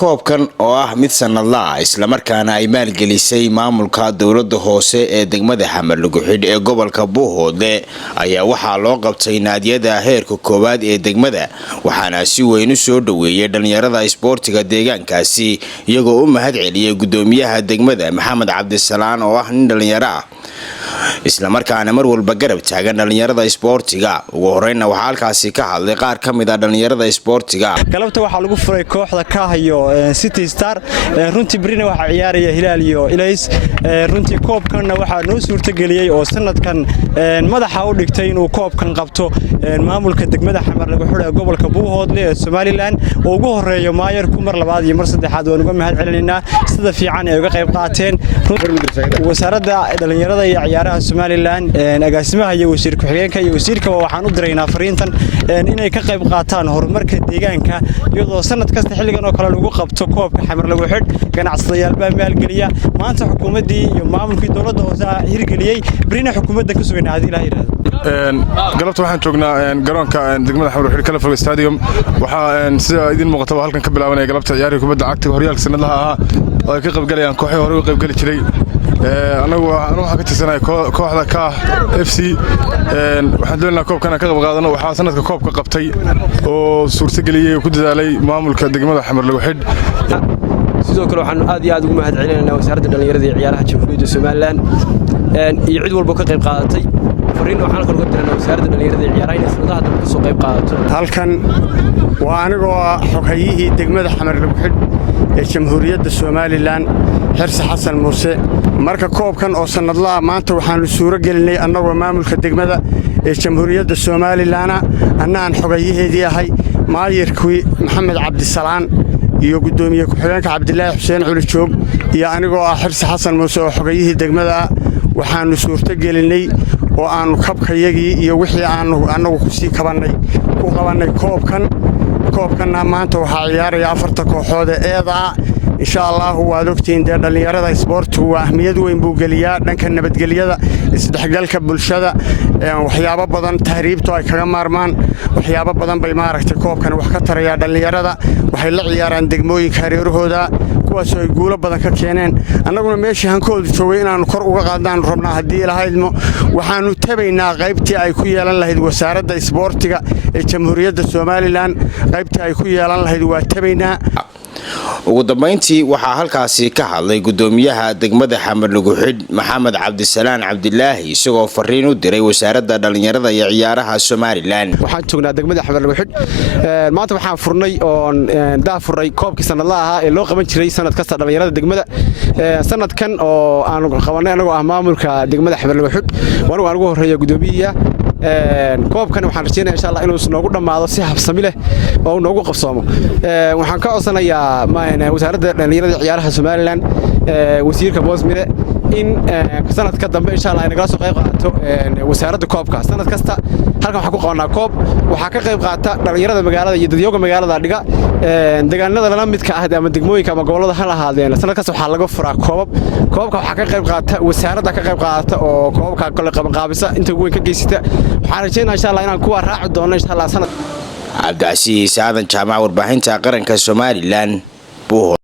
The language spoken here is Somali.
koobkan oo ah mid sanadla ah isla markaana ay maalgelisay maamulka dowladda hoose ee degmada Xamarluguxidh ee gobolka Buuhoodle ayaa waxaa loo qabtay naadiyada heerka koowaad ee degmada waxaana si weyn u soo dhaweeyay dhalinyarada isboortiga deegaankaasi iyagoo u mahad celiyay gudoomiyaha degmada Maxamed Cabdisalaan oo ah nin dhalinyaro ah isla markaana mar walba garab taagan dhalinyarada isboortiga ugu horeyna waxa halkaasi ka hadlay qaar kamid ah dhalinyarada isboortiga galabta waxa lagu furay kooxda ka hayo City Star runtii birina waxa ciyaaraya Hilaal iyo Ilays runtii koobkan waxa noo suurtageliyay oo sanadkan madaxa u dhigtay inuu koobkan qabto maamulka degmada Xamarluguxidh ee gobolka Buuhoodle ee Somaliland oo ugu horeeyo maayar ku mar labaad iyo mar saddexaad waan uga mahad celinaynaa sida fiican ay uga qayb qaateen wasaaradda dhalinyarada iyo ciyaaraha Somaliland agaasimaha iyo wasiir ku-xigeenka iyo wasiirka waxaan u diraynaa fariintan inay ka qayb qaataan horumarka deegaanka iyadoo sanad kasta xilligan oo kale lagu qabto koobka Xamarluguxidh ganacsadayaal baa maalgeliya maanta xukuumadii iyo maamulkii dowladda hoose hirgeliyay birina xukuumadda ka sugan hadii la yiraahdo galabta waxaan joognaa garoonka degmada Xamarluguxidh Kala Stadium waxa sida idin muuqata halkan ka bilaabanay galabta ciyaarta kubadda cagta horyaalka sanadlaha ah oo ay ka qayb galayaan kooxo hore u qayb gali jiray anagu waxaan ka tirsanahay kooxda ka FC waxaan doonaa koobkan ka qayb qaadano waxa sanadka koobka qabtay oo suurtageliyay ku dadaalay maamulka degmada Xamarluguxidh sidoo kale waxaan aad iyo aad ugu mahad celinaynaa wasaaradda dhalinyarada iyo ciyaaraha Jamhuuriyadda Somaliland iyo cid walba ka qayb qaadatay fariin waxaan ka rogtay wasaaradda dhalinyarada iyo ciyaaraha inay sanadaha dambe soo qayb qaadato halkan waa anigoo xogayihii degmada Xamarluguxidh ee Jamhuuriyadda Somaliland Xirsi Xasan Muuse marka koobkan oo sanadlaha maanta waxaanu suuro gelinay annagoo maamulka degmada ee Jamhuuriyadda Somaliland annaan xogayaheedii ahay maayirkii Maxamed Cabdisalaan iyo gudoomiye ku-xigeenka Cabdilaahi Xuseen Culijoog iyo anigoo ah Xirsi Xasan Muuse oo xogayihii degmada waxaanu suurto gelinay oo aanu kabkayagii iyo wixii aanu annagu ku sii qabanay koobkanna maanta waxaa ciyaaraya 4 kooxood eeda insha Allah waad ogtiin dhalinyarada isboortigu waa ahmiyad weyn buu galiyaa dhanka nabadgelyada isdhexgalka bulshada waxyaabo badan tahriibto ay kaga maarmaan waxyaabo badan bay maaragtay koobkan wax ka taraya dhalinyarada waxay la ciyaaraan degmooyinka hareerahooda kuwaas oo ay guulo badan ka keeneen annaguna meeshii hankoodu joogay inaanu kor uga qaadaan rabnaa hadii ilahaydmo waxaanu tabaynaa qaybtii ay ku yeelan lahayd wasaaradda isboortiga ee Jamhuuriyadda Somaliland qaybtii ay ku yeelan lahayd waa tabaynaa ugu dambeyntii waxaa halkaasi ka hadlay gudoomiyaha degmada Xamarluguxidh Maxamed Cabdisalaan Cabdilaahi isagoo fariin u diray wasaaradda dhalinyarada iyo ciyaaraha Somaliland waxaan joognaa degmada Xamarluguxidh maanta waxaan furnay oo daafuray koobkii sanadlaha ah ee loo qaban jiray sanad kasta dhalinyarada degmada sanadkan oo aan qabanay anagoo ah maamulka degmada Xamarluguxidh waan ugu horeeyo gudoomiyaha koobkan waxaan rajaynayaa insha Allah inuu noogu dhamaado si habsami leh oo noogu qabsoomo waxaan ka codsanayaa wasaaradda dhalinyarada ciyaaraha Somaliland wasiirka Boosmire in sanadka dambe insha Allah ay naga soo qayb qaato wasaaradda koobka sanad kasta halkan waxaan ku qabanaa koob waxa ka qayb qaata dhalinyarada magaalada iyo dadyoga magaalada dhiga deegaanada la midka ah ama degmooyinka ama gobolada hal ahaadeen sanad kasta waxa laga furaa koobka waxa ka qayb qaata wasaaradda ka qayb qaata oo koobka kale qaban qaabisa inta weyn ka geysata waxaan rajaynayaa insha Allah inaan kuwa raaci doono insha Allah sanad Cabdi Casiis Aadan Jaamac warbaahinta qaranka Somaliland